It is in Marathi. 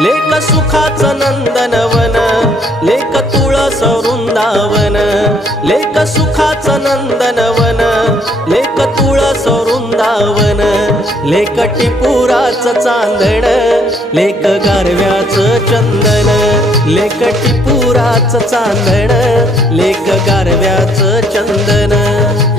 लेक सुखाचं नंदनवन, लेक तुळस वृंदावन, लेक सुखाचं नंदनवन, लेक तुळस वृंदावन, लेक टिपुराचं चांदण, लेक गारव्याचं चंदन, लेक टिपुराचं चांदण, लेक गारव्याचं चंदन।